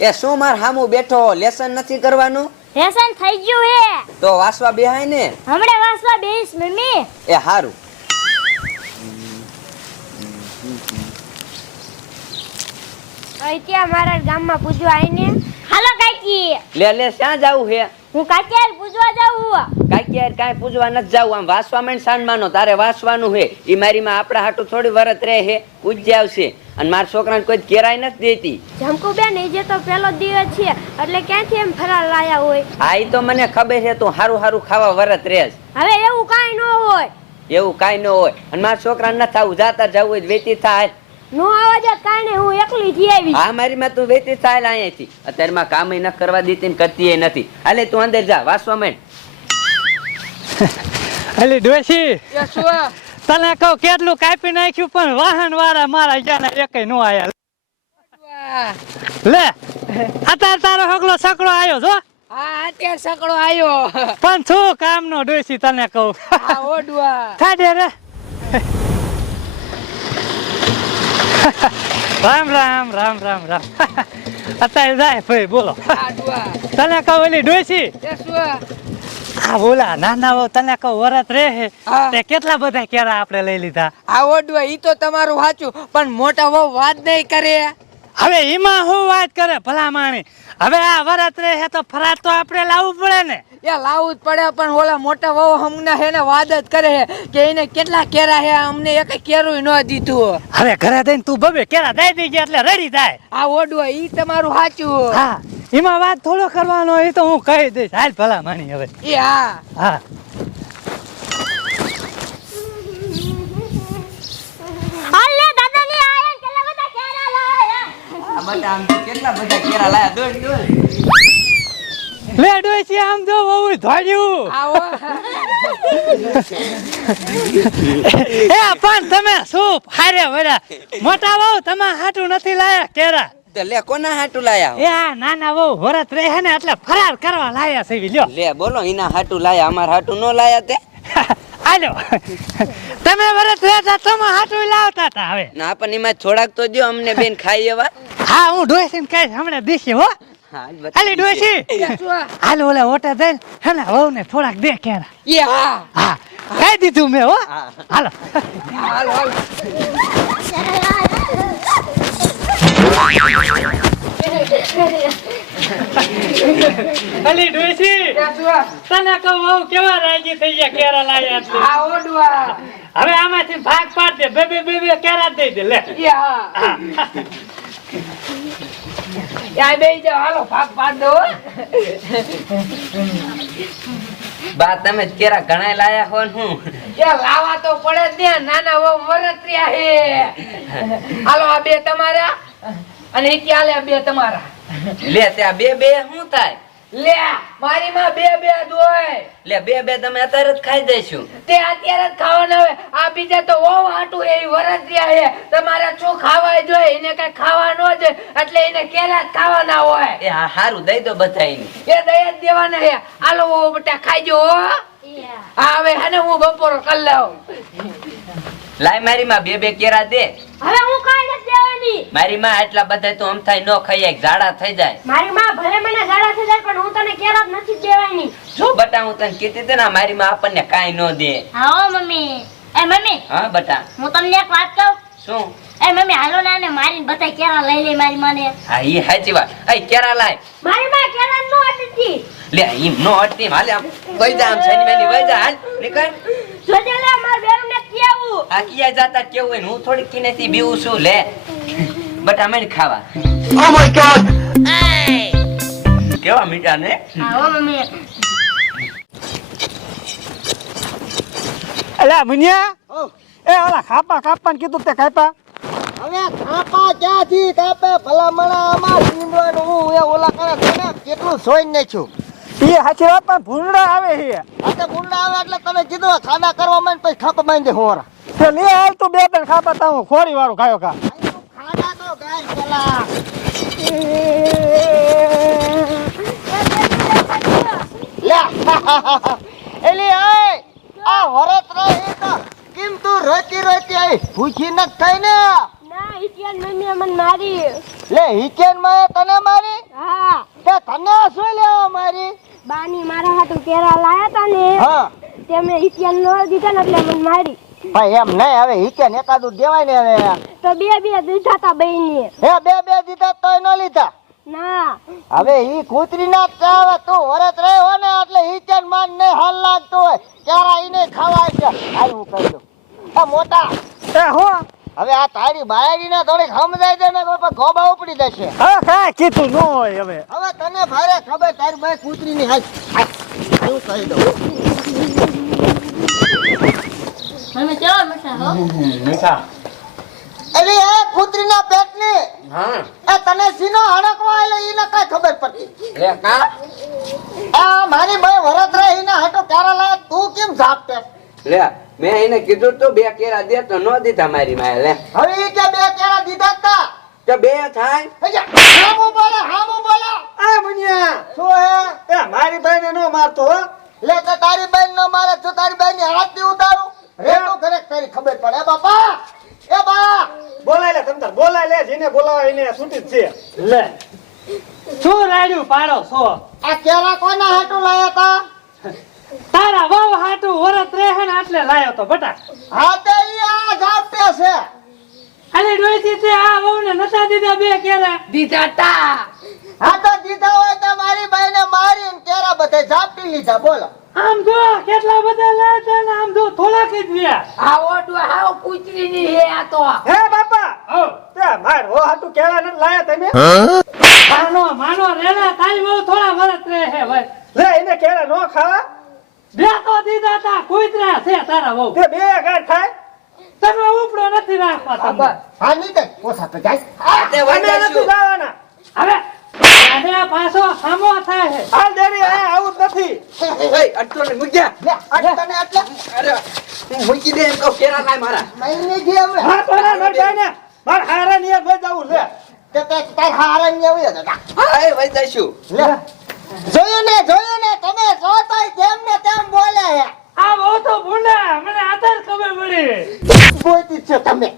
એ શું માર હામું બેઠો લેસન નથી કરવાનું? લેસન થઈ ગયું હે. તો વાસવા બેહાય ને. હમણે વાસવા બેહીશ મમ્મી. એ હારું. અત્યારે મારા ગામમાં પૂજવા આવીને હાલો કાકી. લે ક્યાં જાવું હે? હું કાકી પૂજવા જાઉં. કાકી કાંઈ પૂજવા નથી જાવું, આમ વાસવા માંડ સાંજમાનો તારે વાસવાનું હે. ઈ મારી માં આપડા હાટુ થોડી વરત રહે હે, પૂજ્ય આવશે. અને મારા છોકરાને કોઈ કેરાય નથી દેતી. જમકુ બેન એ જે તો પેલો દિવસ છે એટલે ક્યાંથી એમ ફરાર લાયા હોય. હા ઈ તો મને ખબર છે, તું હારું હારું ખાવા વરત રહેશ. હવે એવું કાઈ ન હોય. એવું કાઈ ન હોય. અને મારા છોકરાને નથી આવું, જાતા જવું હોય વેતી થાય. નો આવા જ કાઈ ને હું એકલી જી આવી. હા મારી માં તું વેતી થાય અહીંયાથી. અત્યારે માં કામ ન કરવા દેતી ને કરતી નથી. હાલે તું અંદર જા વાસવા માંડ. અલી ડોશી તને કહું કેટલું કાપી નાખ્યું પણ વાહન વાળા મારા ગયા એકેય નો આયા. લે અત્યારે તારો હગલો સકડો આવ્યો છો. હા અત્યારે સકડો આવ્યો પણ શું કામ નો ડોશી તને કહું. આ ઓડવા થાડે રે. રામ રામ રામ રામ રામ. અત્યારે જાય ભાઈ બોલો. તને કહું ઓલી ડોશી આ બોલા નાના હો તને કહું વરત રે હે તે કેટલા બધા કેરા આપણે લઈ લીધા. આ ઓડવા ઈ તો તમારું સાચું, પણ મોટા વહુ વાત નહીં કરે. હવે એમાં હું વાત કરે ભલા માણી. હવે આ વરત રે હે તો ફરાત તો આપણે લાવવું પડે ને. એ લાવવું જ પડે, પણ ઓલા મોટા વહુ હમણાં હેને વાત જ કરે હે કે એને કેટલા કેરા હે, અમને એક કેરું ન દીધું. હવે ઘરે દઈને તું બબે કેરા દઈ દીજે એટલે રેડી થાય. આ ઓડવા ઈ તમારું સાચું. હા એમાં વાત થોડો કરવાનો એ તો હું કહી દઈશ. હાલ ભલા માણી હવે. એ હા હા હાલે દાદા ની આયા કેટલા બધા કેરા લાયા. આ બધા આમ કેટલા બધા કેરા લાયા. દોડ દોડ. લે ડોશી આમ જો બહુ ધોડ્યું. આવો એ પણ તમે શું હારે વડા મોટા બહુ તમે હાટું નથી લાયા કેરા. તો લે કોના હાટુ લાયા? એ આ નાના બહુ વરત રહે ને એટલે ફરાર કરવા લાયા છે લ્યો. લે બોલો એના હાટુ લાયા, અમાર હાટુ નો લાયા તે. આલો તમે વરત રહેતા તમે હાટું લાવતા હતા. હવે ના પણ એમાં થોડાક તો જો અમને બેન ખાઈ એવા. હા હું ડોશી ને કહીશ હમણાં દીશે હો. હાલી ડોશી હાલ ઓલા ઓટા દઈને હે ને વહુ ને થોડાક દે કેરા. એ હા હા કહી દીધું મેં હો. હાલો હાલ હાલ હાલી ડોશી તને કહું વહુ કેવા રાજી થઈ ગયા કેરા લાયા છે. આ ઓડવા હવે આમાંથી ભાગ પાડ દે બે બે બે કેરા દઈ દે લે. એ હા યા બેહી જાઓ, હાલો ભાગ પાડ દો. બા તમે જ કેરા ઘણા લાયા હો ને હું. એ લાવા તો પડે જ ને, નાના વહુ વરત રહ્યા હે. હાલો આ બે તમારા અને ઈ હાલે આ બે તમારા. લે ત્યાં બે બે શું થાય? લે મારી માં બે બે દોય. લે બે બે તમે અત્યારે જ ખાઈ દઈશું. તે અત્યારે જ ખાવાના હોય. આ બીજા તો વહુ હાટું એ વરત રહ્યા હે. તમારે શું ખાવાય જોઈએ, એને કઈ ખાવા ન જોઈએ એટલે એને કેરા જ ખાવાના હોય. એ હા હારું દઈ દો બધાઈને. એ દયા જ દેવાના હે. હાલો વહુ બેટા ખાઈજો હો. હા હવે હે હું બપોરો કરી લઉં. લાય મારી માં બે બે કેરા દે. હવે હું કાઈ નથી દેવાની. મારી માં એટલા બધા તો આમ થાય ન ખાઈએ, ઝાડા થઈ જાય. મારી માં ભલે મને ઝાડા થઈ જાય પણ હું તને કેરા જ નથી દેવાની. શું બટા હું તને કીધી હતી ને મારી માં આપણને કાઈ ન દે. હા મમ્મી. એ મમ્મી હા બટા હું તમને એક વાત કહું. શું? એ મમ્મી હાલો ને આને મારીને બધાય કેરા લઈ લે મારી માને. હા ઈ સાચી વાત. એ કેરા લાય. મારી માં કેરા નો હતી. લે ઈમ નો હટતી હાલે આમ વઈ જા, આમ શની મેની વઈ જા. હાલ નીકળ. જોજે લે માર બેરું ને કેવું. આ કિયા જાતા કેવું હોય ને હું થોડી કિનેથી બીવું છું. લે બટા મને ખાવા. ઓ માય ગોડ કેવા મીઠા ને. હા મમ્મી. અલા મુનિયા એ ઓલા ખાપા કાપવાનું કીધું તે કાપા. હવે ખાપા ક્યાંથી કાપે ભલામણા આમાં સીંડવાનું હું એ ઓલા કરે તને કેટલું સોઈ નાખ્યું. એ હાચી વાત પણ ભૂંડા આવે છે. આતે ગુંડા આવે એટલે તને કીધું ખાના કરવા માં પછી ખાપા માંડી હોરા. તે લે હાલ તું બે ત્રણ ખાપા તા હું ખોરી વાળું ખાયો ખા. ખાના તો ગાય પેલા લે એલી આય આ વરત રહી તો કેમ તું રોતી રોતી આઈ ભૂખી ન થઈ ને. ના ના ઈટિયન મમ્મીએ મને મારી. લે હિકેન માં તને મારી હા તે તને શું લેવા મારી? બાની મારા હાટુ કેરા લાયા તા ને હા તે મેં ઈટિયન નો દીધા ને એટલે મને મારી. ભાઈ એમ નહીં, હવે હિકેન એકાદું દેવાય ને. હવે તો બે દીધા તા બહેનીએ. હે બે દીધા તોય ન લીધા. ના હવે ઈ કૂતરી ના ચાવે તું વરત રહ્યો ને એટલે હિકેન માન ને હાલ લાગતો હોય ક્યારે ઈને ખાવા છે. હાલ હું કહી દઉં આ મોટા હવે આ તારી બાયડી ને થોડીક સમજાય દે ને કોઈ ગોબા ઉપડી જશે. હા કાંઈ કીધું ન હોય હવે. હવે તને ભારે ખબર તારી બાય કૂતરી ની હાલ હું કહી દઉં. અમે ચલો મસા હો. મીઠા અરે એ કૂતરી ના પેટ ની હા એ તને સીનો હડકવા એટલે ઈને કઈ ખબર પડતી. લે કા આ મારી બાય વરત રહી ને હાટો ક્યારે લાય તું કેમ ઝાપતે? લે મેં એને કીધું તું 2 કેરા દે તો નો દીધા મારી માએ. લે હવે ઈ કે બે કેરા દીધા તા તો 2 થાય. હામો બોલો આ મુનિયા શું હે? એ મારી બાઈ ને નો મારતો હો. લે તો તારી બાઈ નો મારે તો તારી બાઈ ની હાથ થી ઉતારું રે તો ઘરે તારી ખબર પડે. બાપા એ બા બોલાય લે તમતાર બોલાય લે જેને બોલાવા એને છૂટી જ છે. લે શું રાડ્યું પાડો છો? આ કેરા કોના હાટુ લાયા તા? તારા વાવ હાટુ વરત રહે ને એટલે લાયો તો બટા. હા તે ઈ આ ઝાપટે છે. અરે ડોસી તે આ વહુને નતા દીધા 2 કેરા. દીધા તા. હા તો દીધા હોય તો મારી બાઈ ને મારીને કેરા બધે ઝાપટી લીધા. બોલો આમ જો કેટલા બધા લાયા ને આમ જો થોડાક જ રહ્યા. આ ઓડવા હાવ કૂતરી ની હે આ તો. હે બાપા તે માર હો હાટુ કેળા ન લાયા તમે? માનો રેડા તારી બહુ થોડા વરત રહે હે ભાઈ. લે એને કેળા નો ખાવા 2 તો દીધા તા કુતરા છે તારા બહુ. તે 2 ગાંઠ થાય. તમે ઉપડો નથી રાખવા તમે. હા નહીં કઈ ઓછા તો જાય. તે અમે નથી વંદાશું. જવાના. હવે આને પાછો સામો થાય છે. હાલ દેરી આ આવું જ નથી. એ અટકો ને મૂક્યા. લે આ તને એટલે અરે હું મૂકી દે એમ કહું કેરા લાય મારા. મહિને જે હવે હા તો ના ન જાય ને માર હારા નિયર ભઈ જાવું લે. તે તાર હારા ને આવી હતા. હા એ વઈ જઈશું. લે જોયું ને તમે જોતાય તેમ ને તેમ બોલે હે. આ બહુ તો ભૂંડા મને આધાર ખબર પડી. બોલતી છે તમે.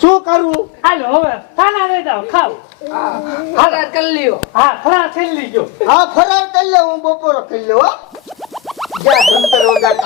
શું કરું? હાલો હવે ખાના લઈ જાઓ ખાવ. હારા કરી લ્યો. હા ખરા છેલ્લી ગયો. હા ફરાર કરી લે હું બપોરો કરી લે હો. જા ધંતર વગાડ.